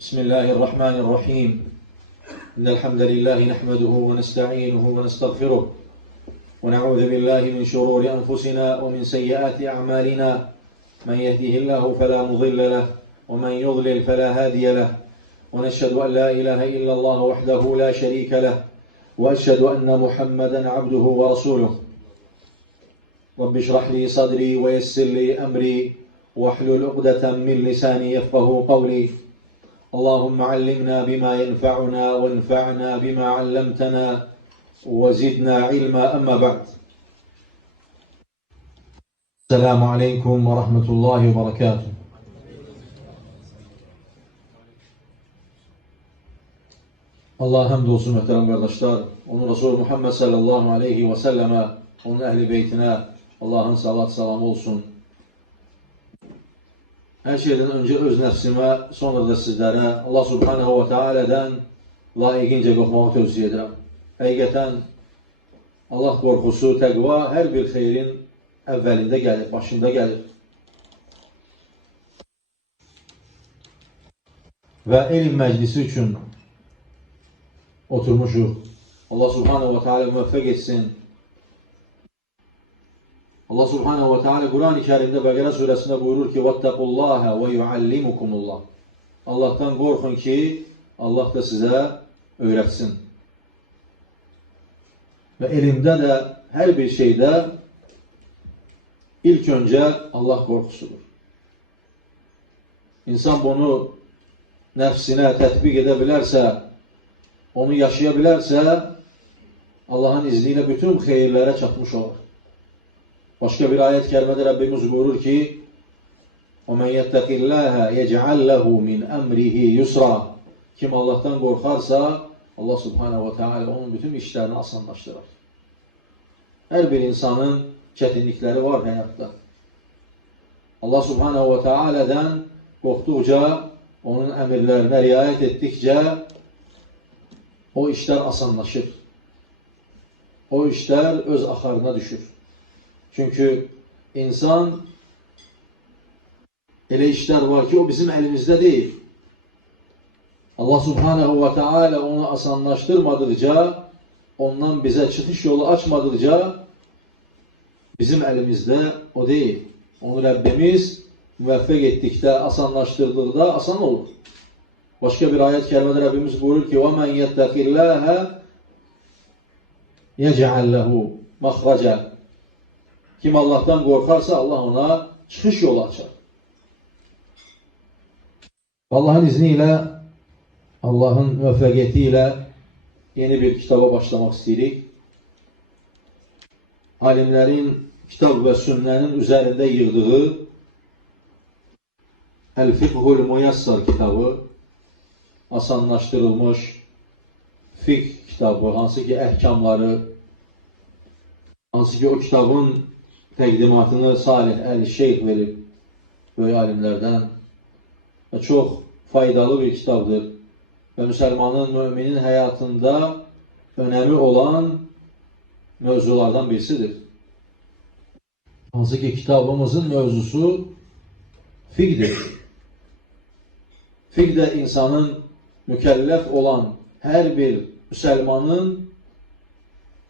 بسم الله الرحمن الرحيم. إن الحمد لله نحمده ونستعينه ونستغفره ونعوذ بالله من شرور أنفسنا ومن سيئات أعمالنا. من يهده الله فلا مضل له ومن يضلل فلا هادي له، ونشهد أن لا إله إلا الله وحده لا شريك له، وأشهد أن محمدا عبده ورسوله. رب اشرح لي صدري ويسر لي أمري واحلل عقدة من لساني يفقهوا قولي. اللهم علمنا بما ينفعنا وانفعنا بما علمتنا وزدنا علما. أما بعد. السلام عليكم ورحمة الله وبركاته. Allah'a hamdolsun muhterem kardeşler. Onun Resulü Muhammed sallallahu aleyhi ve selleme, onun ehli beytine Allah'ın salat selamı olsun. Her şeyden önce öz nefsime, sonra da sizlere Allah subhanehu ve teala'dan layıkınca korkmağı tövsiye ederim. Həqiqətən Allah korkusu, təqva hər bir xeyrin əvvəlində gəlir, başında gəlir. Və elm məclisi üçün oturmuşuq. Allah subhanehu ve teala müvəffəq etsin. Allah subhanehu ve teala Kur'an-ı Kerim'de Bəqərə suresinde buyurur ki وَاتَّقُوا اللّٰهَ وَيُعَلِّمُكُمُ اللّٰهِ. Allah'tan korkun ki Allah da size öğretsin. Ve elimde de her bir şeyde ilk önce Allah korkusudur. İnsan bunu nefsine tetbik edebilirse, onu yaşayabilirse Allah'ın izniyle bütün hayırlara çatmış olur. Başka bir ayet-i kerimede Rabbimiz buyurur ki وَمَنْ يَتَّقِ اللّٰهَ يَجْعَلْ لَهُ مِنْ أَمْرِهِ يُسْرًا. Kim Allah'tan korkarsa Allah subhanehu ve teala onun bütün işlerini asanlaştırır. Her bir insanın çetinlikleri var hayatta. Allah subhanehu ve teala'dan korktukça, onun emirlerine riayet ettikçe o işler asanlaşır. O işler öz axarına düşür. Çünkü insan elə işler var ki o bizim elimizde değil. Allah subhanehu ve teala onu asanlaştırmadıkça, ondan bize çıkış yolu açmadıkça bizim elimizde o değil. Onu Rabbimiz müvəffəq etdikdə, asanlaştırdıqda asan olur. Başka bir ayet-i kerimede Rabbimiz buyurur ki وَمَنْ يَتَّقِ اللّٰهَ يَجْعَلْ لَهُ مَخْرَجًا. Kim Allah'tan korkarsa Allah ona çıkış yolu açar. Allah'ın izniyle, Allah'ın müvəffəqiyyətiyle yeni bir kitaba başlamak istedik. Alimlerin kitab ve sünnenin üzerinde yığdığı El-Fiqhul Muyassar kitabı, asanlaştırılmış fiqh kitabı, hansı ki əhkamları, hansı ki o kitabın təqdimatını Salih Əl-Şeyh verib böyük alimlerden ve çok faydalı bir kitabdır. Ve Müslümanın, müminin hayatında önemli olan mevzulardan birisidir. Hansı ki kitabımızın mevzusu fiqhdir. Fiqh de insanın mükellef olan her bir Müslümanın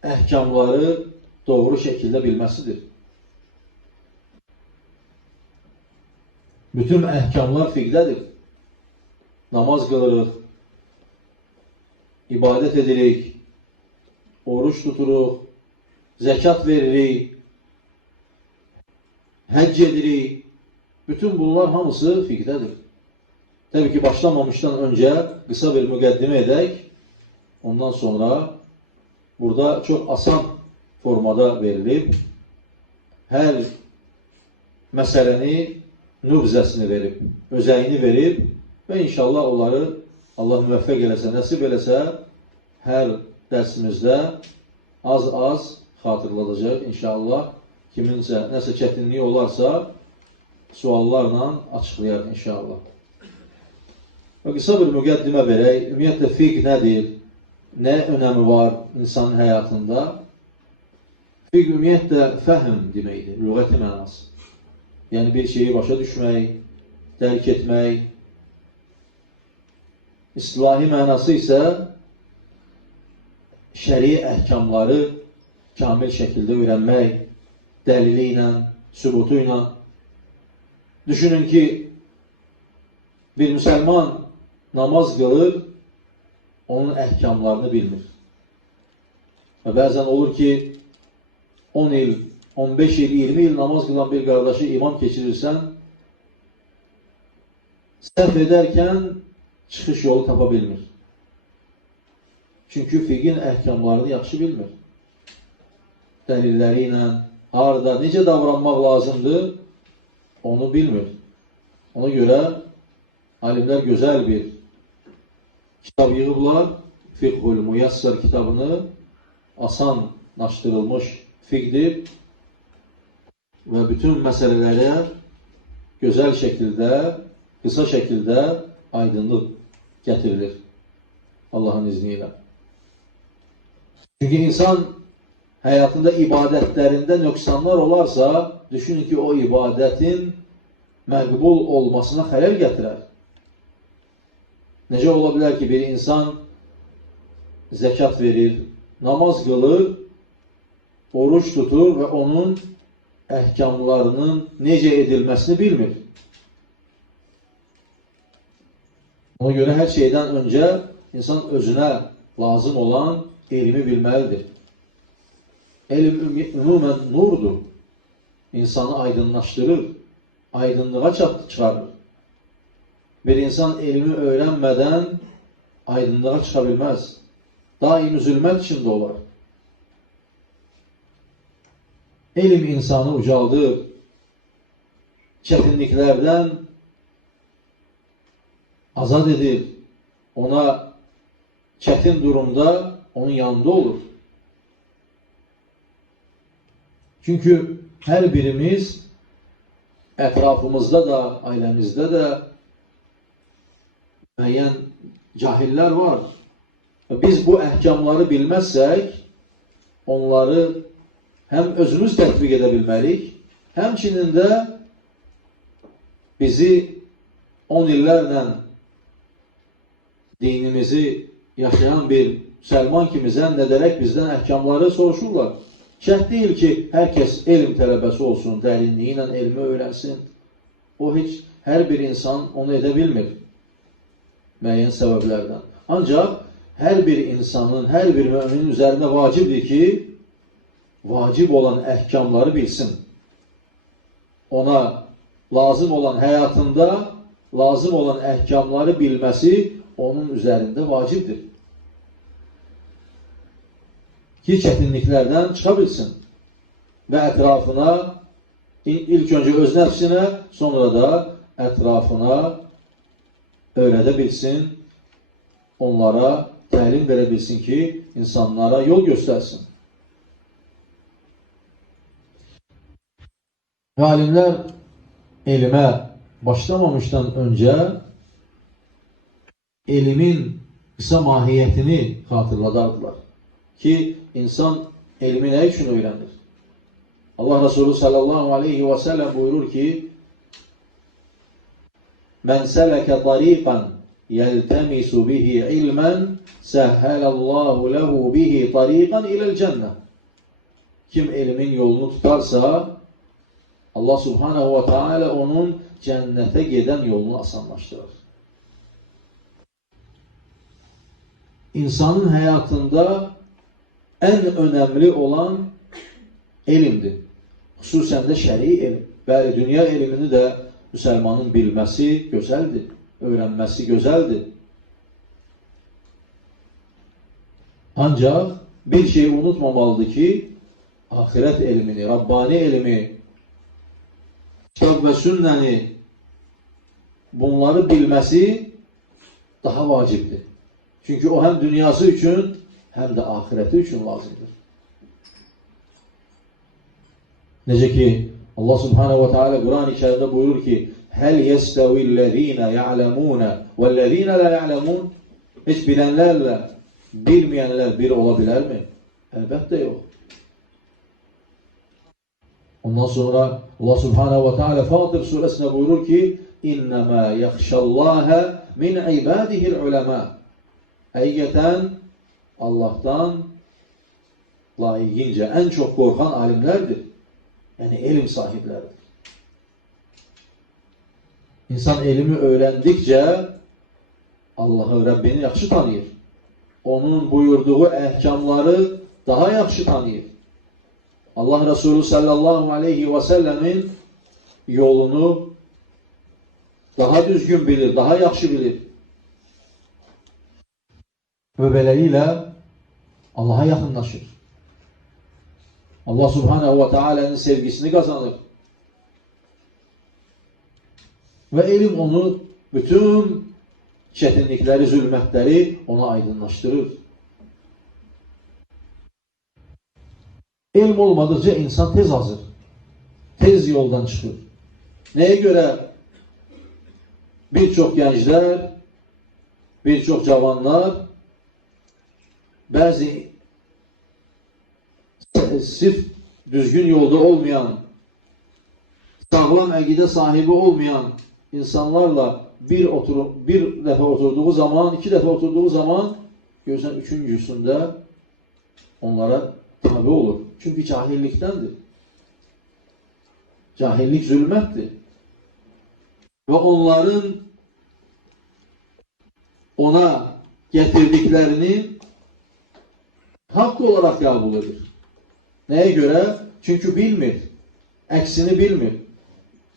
əhkamları doğru şekilde bilmesidir. Bütün əhkamlar fiqhdedir. Namaz kılırıq, ibadet edirik, oruç tuturuq, zekat veririk, həcc edirik. Bütün bunlar hamısı fiqhdedir. Tabii ki başlamamıştan önce kısa bir müqəddimə edək. Ondan sonra burada çok asan formada verilib, her meseleni nübzəsini verib, özəyini verib ve inşallah onları Allah müvəffəq eləsə, nəsib eləsə her dersimizde az xatırladacaq inşallah. Kiminsə nəsə çətinliyi olarsa suallarla açıqlayar inşallah. Və qısa bir müqəddimə verək. Ümumiyyətlə fiqh nədir? Nə önəmi var insanın həyatında? Fiqh ümumiyyətlə fəhm deməkdir, lüğəti mənası. Yəni bir şeyi başa düşmək, dərk etmək, İstilahi mənası isə şəri əhkamları kamil şəkildə öyrənmək, dəlili ilə, sübutu ilə. Düşünün ki, bir müsəlman namaz qılır, onun əhkamlarını bilmir. Və bəzən olur ki, 10 il, 15 il, 20 il namaz qılan bir qardaşı imam keçirirsən, səhv edərkən çıxış yolu tapa bilmir. Çünki fiqhin əhkamlarını yaxşı bilmir. Dəlilləri ilə, harada, necə davranmaq lazımdır, onu bilmir. Ona görə alimlər gözəl bir kitab yığıblar, Fiqhul Muyassar kitabını, asanlaşdırılmış fiqdir və bütün məsələlərə gözəl şəkildə, qısa şəkildə aydınlıq gətirilir Allahın izni ilə. Çünki insan həyatında ibadətlərində nöqsanlar olarsa, düşünün ki, o ibadətin məqbul olmasına xələl gətirər. Necə ola bilər ki, bir insan zəkat verir, namaz qılır, oruç tutur və onun əhkamlarının necə edilməsini bilmir. Ona görə hər şeydən öncə insan özünə lazım olan elmi bilməlidir. Elm ümumən nurdur. İnsanı aydınlaşdırır, aydınlığa çıxarır. Bir insan elmi öyrənmədən aydınlığa çıxa bilməz. Daim zülmət içində olar. Elm insanı ucaldır, çətinliklərdən azad edir, ona çətin durumda onun yanında olur. Çünki hər birimiz ətrafımızda da, ailəmizdə də müəyyən cahillər var. Biz bu əhkamları bilməzsək, onları həm özümüz tətbiq edə bilmərik, həmçinin də bizi 10 illərlə dinimizi yaşayan bir müsəlman kimi zənn edərək bizdən əhkamları soruşurlar. Şərt deyil ki, hər kəs elm tələbəsi olsun, dərinliyi ilə elmi öyrənsin. O heç, hər bir insan onu edə bilmir müəyyən səbəblərdən. Ancaq hər bir insanın, hər bir müminin üzərində vacibdir ki, vacib olan əhkamları bilsin. Ona lazım olan həyatında, lazım olan əhkamları bilməsi onun üzərində vacibdir. Ki, çətinliklərdən çıxa bilsin və ətrafına, ilk öncə öz nəfsinə, sonra da ətrafına öyrədə bilsin, onlara təlim verə bilsin ki, insanlara yol göstərsin. Və alimlər elmə başlamamışdan öncə elmin qısa mahiyyətini xatırladardılar ki, insan elmi nə üçün öyrənir? Allah Resulü sallallahu aleyhi və səlləm buyurur ki, Mən sələkə tariqan yəltəmisu bihi ilmən səhhəlallahu ləhu bihi tariqan iləl cənnə. Kim elmin yolunu tutarsa, Allah subhanahu wa ta'ala onun cənnətə gedən yolunu asanlaşdırır. İnsanın həyatında ən önəmli olan elmdir. Xüsusən də şəri elm. Bəli, dünya elmini də müsəlmanın bilməsi gözəldir, öyrənməsi gözəldir. Ancaq bir şey unutmamalıdır ki, ahirət elmini, Rabbani elmi, kitab və sünnəni, bunları bilməsi daha vacibdir. Çünki o həm dünyası üçün, həm də ahirəti üçün lazımdır. Necə ki, Allah subhanahu wa ta'ala Quran-ı Kərimdə buyurur ki, Həl yəstəvillezine ya'lemune vellezine la ya'lemun. Heç bilənlərlə bilməyənlər bir ola bilərmi? Əlbəttə yox. Ondan sonra Allah subhanahu wa ta'ala Fatir surəsində buyurur ki, İnnəmə yaxşəlləhə min ibadihil ulema. Həqiqətən Allah'tan layiqincə ən çox qorxan alimlərdir. Yəni elm sahibləridir. İnsan elmi öyrəndikcə Allahı, Rəbbini yaxşı tanıyır. Onun buyurduğu əhkamları daha yaxşı tanıyır. Allah Resulü sallallahu aleyhi ve sellemin yolunu daha düzgün bilir, daha yaxşı bilir. Və beləliklə Allah'a yaxınlaşır. Allah Subhanahu ve Teala'nın sevgisini kazanır. Ve ilim onu bütün çetinlikleri, zulmetleri ona aydınlaştırır. İlm olmadıkça insan tez azır. Tez yoldan çıkır. Neye göre birçok gençler, birçok cavanlar bazı sırf düzgün yolda olmayan, sağlam əqidə sahibi olmayan insanlarla bir dəfə oturduğu zaman, iki dəfə oturduğu zaman görürsən üçüncüsündə onlara tabi olur. Çünkü cahilliktendir. Cahillik zülmettir. Ve onların ona getirdiklerini hak olarak kabul edir. Neye göre? Çünkü bilmir. Əksini bilmir.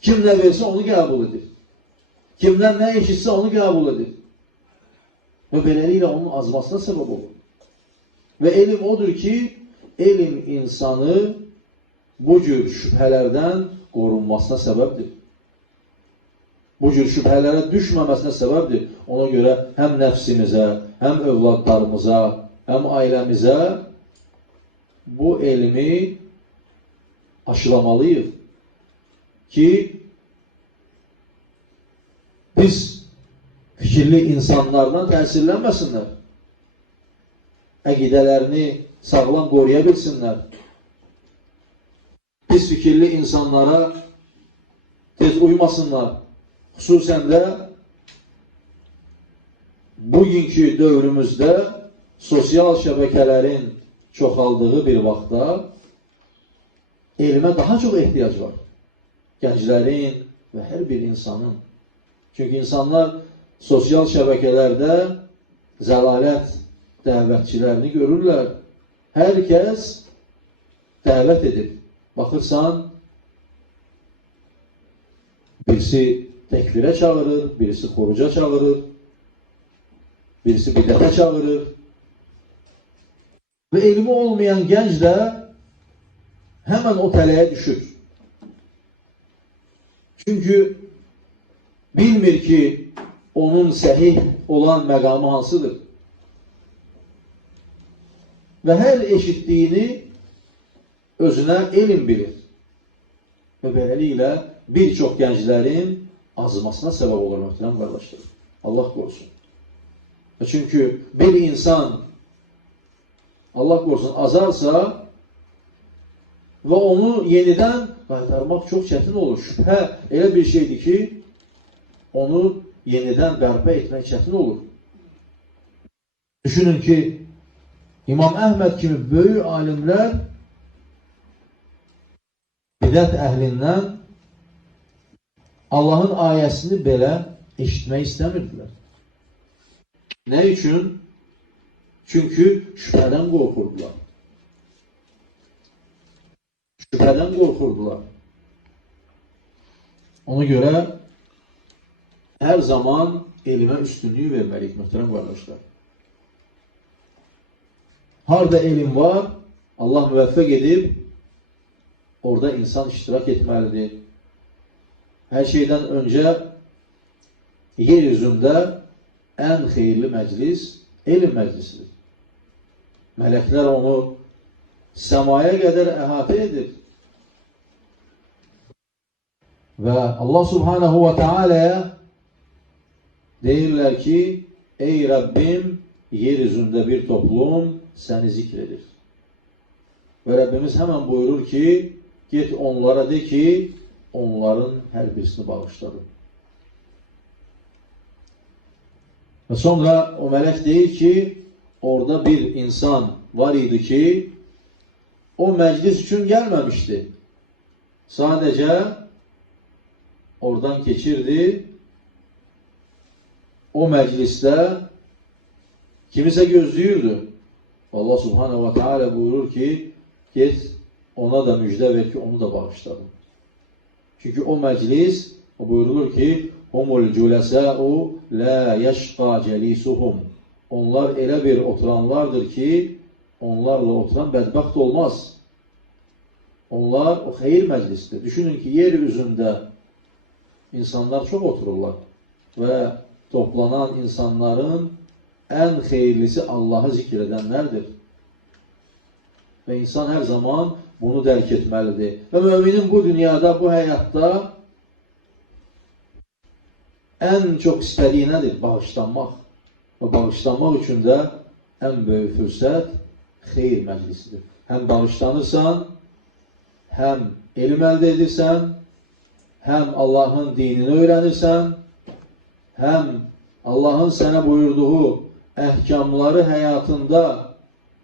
Kim ne verse onu kabul edir. Kimden ne eşitse onu kabul edir. Ve beləliklə onun azmasına sebep olur. Ve elim odur ki, elim insanı bu cür şübhelerden korunmasına sebeptir. Bu cür şübhelere düşmemesine sebeptir. Ona göre hem nefsimize, hem evlatlarımıza, hem ailemize bu elmi aşılamalıyız. Ki biz fikirli insanlardan təsirlənməsinlər. Əqidələrini sağlam qoruyabilsinlər. Pis fikirli insanlara tez uymasınlar. Xüsusən də bugünkü dövrümüzdə sosial şəbəkələrin çoxaldığı bir vaxtda elmə daha çox ehtiyac var. Gənclərin və hər bir insanın. Çünki insanlar sosial şəbəkələrdə zəlalət dəvətçilərini görürlər. Hər kəs dəvət edib. Baxırsan, birisi təkvirə çağırır, birisi xoruca çağırır, birisi bidətə çağırır. Və elmi olmayan gənc də hemen o tələyə düşür. Çünkü bilmir ki onun səhih olan məqamı hansıdır. Ve her eşittiğini özüne elm bilir. Ve beləliklə bir çox gənclərin azmasına sebep olur möhtərəm qardaşlar. Allah korusun. Çünkü bir insan Allah korusun azarsa ve onu yeniden qaytarmaq çok çətin olur. Şübhə elə bir şeydir ki onu yeniden bərpa etmək çətin olur. Düşünün ki İmam Əhməd kimi böyük alimlər bidət əhlindən Allah'ın ayəsini belə eşitmək istəmirdilər. Ne için? Çünkü şüpheden korkurdular. Şüpheden korkurdular. Ona göre her zaman elime üstünlüğü vermeliyiz muhterem kardeşler. Harda elim var, Allah müvəffəq edib, orada insan iştirak etmelidir. Her şeyden önce yeryüzünde en hayırlı meclis elm meclisidir. Melekler onu semaya kadar əhatə edir. Ve Allah Subhanahu ve Teala'ya deyirlər ki, ey Rabbim, yeryüzünde bir toplum seni zikredir. Ve Rabbimiz hemen buyurur ki, git onlara de ki, onların her birisini bağışladım. Ve sonra o melek deyir ki, orada bir insan var idi ki, o meclis için gelmemişti. Sadece oradan geçirdi. O mecliste kimse gözlüyürdü. Allah Subhanahu ve Teala buyurur ki, git ona da müjde ver ki onu da bağışladım. Çünkü o meclis, o buyurulur ki, humul culesâ'u la yeşqa celisuhum. Onlar elə bir oturanlardır ki, onlarla oturan bədbəxt olmaz. Onlar o xeyir meclistir. Düşünün ki, yeryüzünde insanlar çok otururlar ve toplanan insanların en hayırlısı Allah'ı zikredenlerdir. Ve insan her zaman bunu dərk etmelidir. Ve müminin bu dünyada, bu hayatta en çok istediği nedir? Bağışlanmak. Ve bağışlanmak için de en büyük fırsat xeyir meclisidir. Hem bağışlanırsan, hem ilim elde edirsən, hem Allah'ın dinini öğrenirsən, hem Allah'ın sana buyurduğu ehkamları hayatında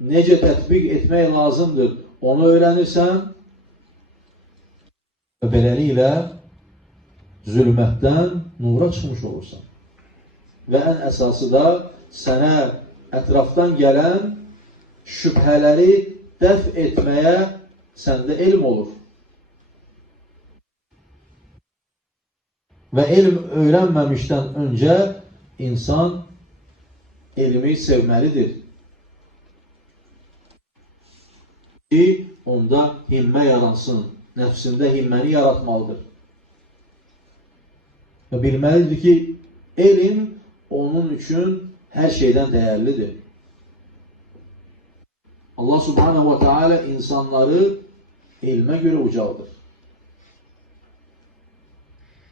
nece tətbiq etmək lazımdır, onu öğrenirsən ve beləliklə zülmətdən nura çıxmış olursan. Ve en esası da sana etraftan gelen şübhələri dəf etmeye sende ilim olur. Ve ilim öğrenmemişten önce insan ilmi sevmelidir. Ki onda himme yaransın. Nefsinde himmeni yaratmalıdır. Ve bilmelidir ki ilim onun için her şeyden değerlidir. Allah Subhanahu ve Teala insanları ilme göre ucaldır.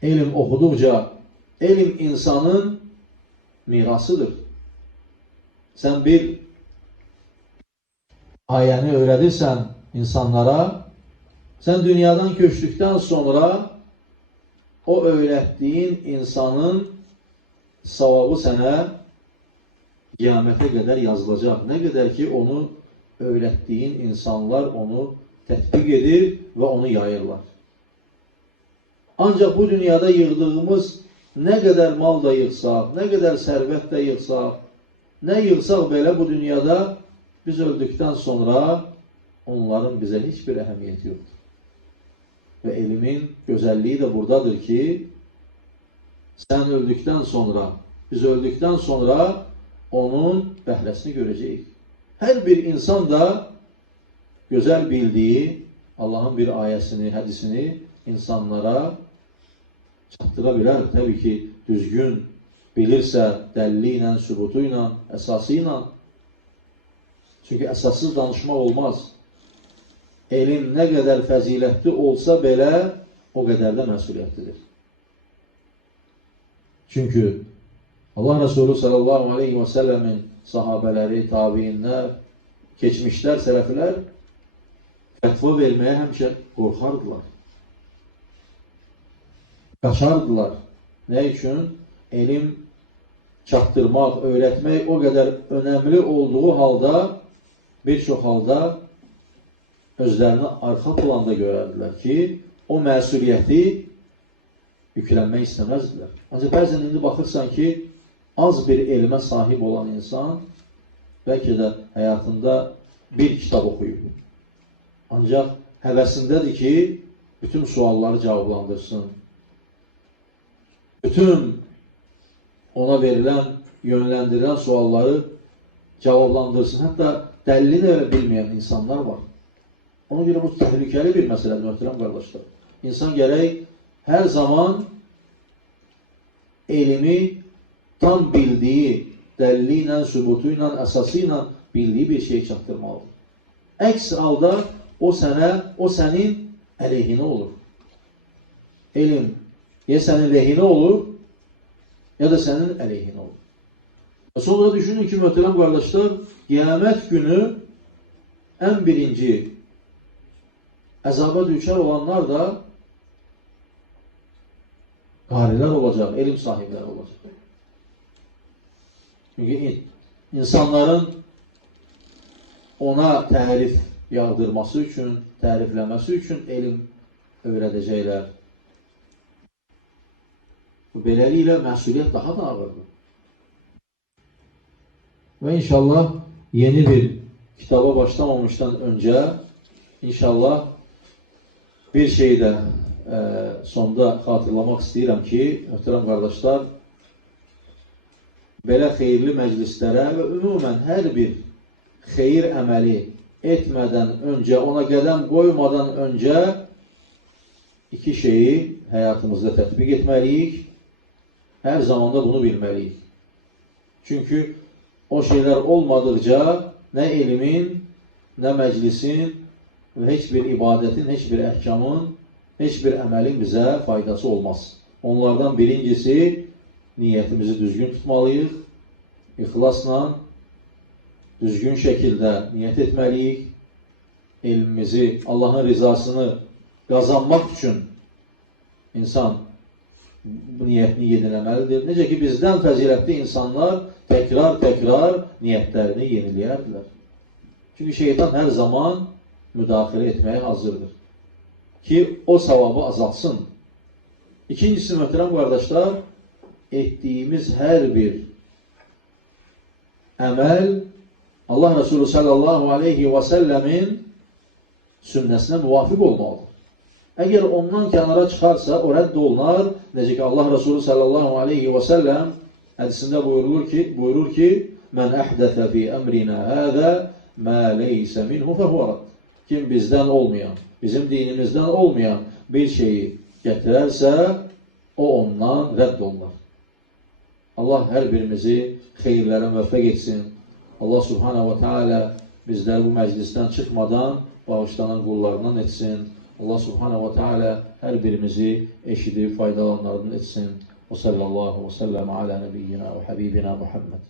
İlim okudukça, ilim insanın mirasıdır. Sen bir ayəni öğretirsen insanlara, sen dünyadan köçtükten sonra o öğrettiğin insanın savabı sana kıyamete kadar yazılacak. Ne kadar ki onu öğrettiğin insanlar onu tetbik edir ve onu yayırlar. Ancak bu dünyada yığdığımız ne kadar mal da yığsaq, ne kadar servet de yığsaq, ne yığsaq belə bu dünyada biz öldükten sonra onların bize hiçbir ehemmiyeti yoktur. Ve ilmin güzelliği de buradadır ki sen öldükten sonra, biz öldükten sonra onun bəhrəsini görəcəyik. Her bir insan da güzel bildiği Allah'ın bir ayesini, hadisini insanlara çatdırabilir. Tabii ki düzgün bilirse dəlili sübutuyla, esasıyla. Çünkü esassız danışmak olmaz. Elin ne kadar fəzilətli olsa belə o kadar da məsuliyyətlidir. Çünkü Allah Resulü sallallahu aleyhi ve sellemin sahabeleri, tabiinler, geçmişler, selefiler fetva vermeye həmişə qorxardılar. Kaçardılar. Ne için? Elim çaktırmak, öğretmek o kadar önemli olduğu halda birçok halda özlerini arka planda görerdiler ki o məsuliyyəti yüklenmek istemezdiler. Ancak bazen indi bakırsan ki az bir elime sahip olan insan belki de hayatında bir kitap okuyup ancak hevesindedir ki bütün sualları cevaplandırsın. Bütün ona verilen, yönlendirilen sualları cevaplandırsın. Hatta dəlilini bilmeyen insanlar var. Ona göre bu tehlikeli bir mesele muhterem kardeşler. İnsan gerek her zaman elimi tam bildiği, dəliliyle, sübutuyla, esasıyla bildiği bir şey çaktırmalıdır. Əks halda o senin aleyhine olur. Elim ya senin lehine olur ya da senin aleyhine olur. Sonra düşünün ki muhterem kardeşler, kıyamet günü en birinci azaba düşer olanlar da qariler olacak, ilim sahipleri olacak. Çünki insanların ona tərif yağdırması üçün, tərifləməsi üçün elm öyrədəcəklər. Beləliklə məsuliyyət daha da ağırdır. Və inşallah yeni bir kitaba başlamamışdan öncə inşallah bir şeyi də sonda xatırlamaq istəyirəm ki, möhtərəm qardaşlar, belə xeyirli məclislərə və ümumən hər bir xeyir əməli etmədən öncə, ona qədəm qoymadan öncə iki şeyi həyatımızda tətbiq etməliyik. Hər zamanda bunu bilməliyik. Çünki o şeylər olmadıqca nə elmin, nə məclisin və heç bir ibadətin, heç bir əhkamın, heç bir əməlin bizə faydası olmaz. Onlardan birincisi, niyyətimizi düzgün tutmalıyıq, ixlasla, düzgün şəkildə niyyət etməliyik, elmimizi, Allahın rizasını qazanmaq üçün insan bu niyyətini yeniləməlidir. Necə ki, bizdən fəzilətli insanlar təkrar niyyətlərini yeniləyərdilər. Çünki şeytan hər zaman müdaxilə etməyə hazırdır ki, o savabı azaltsın. İkincisi, möhtərəm qardaşlar, etdiyimiz hər bir əməl Allah Resulü sallallahu aleyhi və səlləmin sünnəsinə müvafiq olmalıdır. Əgər ondan kənara çıxarsa, o rədd olunar. Necə ki, Allah Resulü sallallahu aleyhi və səlləm hədisində buyurur ki, Mən əhdəfə fi əmrinə hədə mə leysə minhu fəhvərət. Kim bizdən olmayan, bizim dinimizdən olmayan bir şeyi gətirərsə, o ondan rədd olunar. Allah hər birimizi xeyirlərə müvəffəq etsin. Allah subhanahu wa ta'ala bizləri bu məclisdən çıxmadan bağışlanan qullarından etsin. Allah subhanahu wa ta'ala hər birimizi eşidib faydalanlarından etsin. Və sallallahu və səlləm alə nəbiyyina və həbibina Muhammed.